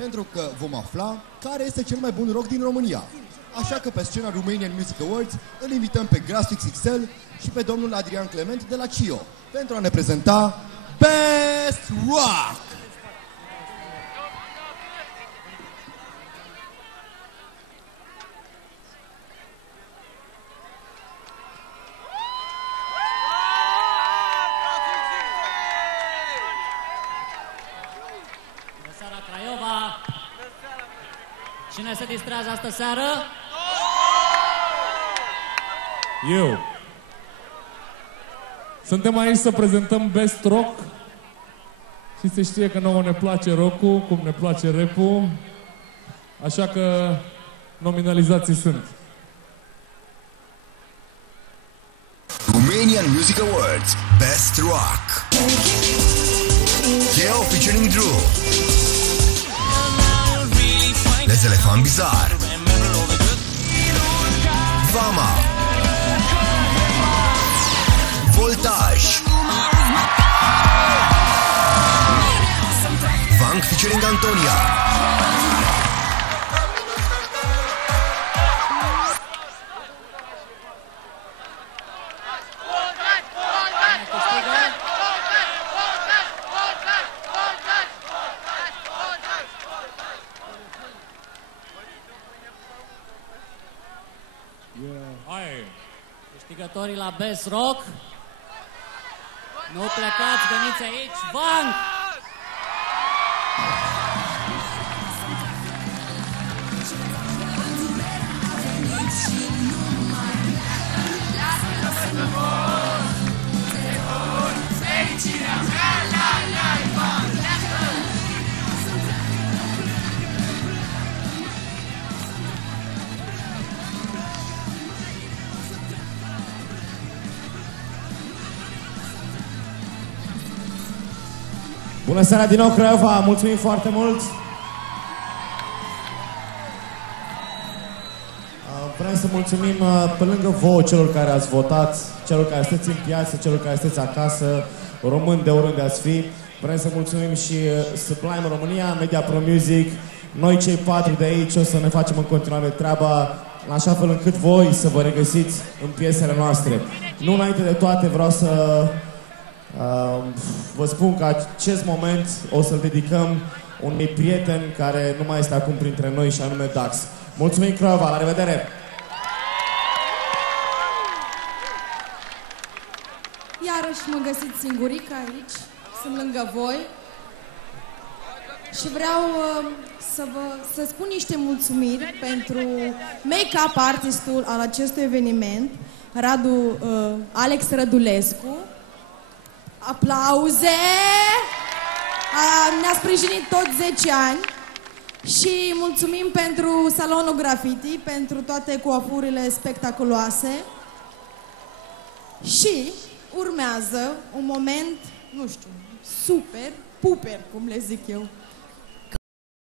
pentru că vom afla care este cel mai bun rock din România. Așa că pe scena Romanian Music Awards îl invităm pe Grassfix XL și pe domnul Adrian Clement de la CIO pentru a ne prezenta Best Rock! Bună seara, Craiova! Cine se distrează astă seară? Eu. Suntem aici să prezentăm Best Rock și se știe că nouă ne place rock-ul, cum ne place rap-ul, așa că nominalizații sunt. Romanian Music Awards Best Rock. Theo featuring Drew. Les Elefant Bizar. Vama. Voltaj. Vank featuring Antonia. Câștigătorii la Best Rock. Nu plecați, veniți aici. Vank! Bună seara din nou, Craiova! Mulțumim foarte mult! Vrem să mulțumim pe lângă vouă celor care ați votat, celor care sunteți în piață, celor care sunteți acasă, români de oriunde ați fi. Vrem să mulțumim și Sublime România, Media Pro Music, noi cei 4 de aici o să ne facem în continuare treaba în așa fel încât voi să vă regăsiți în piesele noastre. Nu înainte de toate vreau să vă spun că acest moment o să-l dedicăm unui prieten care nu mai este acum printre noi și anume Dax. Mulțumim, Craiova, la revedere! Iarăși mă găsiți singurică aici, sunt lângă voi și vreau să spun niște mulțumiri pentru make-up artistul al acestui eveniment, Alex Rădulescu. Aplauze! Ne-a sprijinit tot 10 ani și mulțumim pentru Salonul Graffiti, pentru toate coafurile spectaculoase. Și urmează un moment, nu știu, super, puper, cum le zic eu.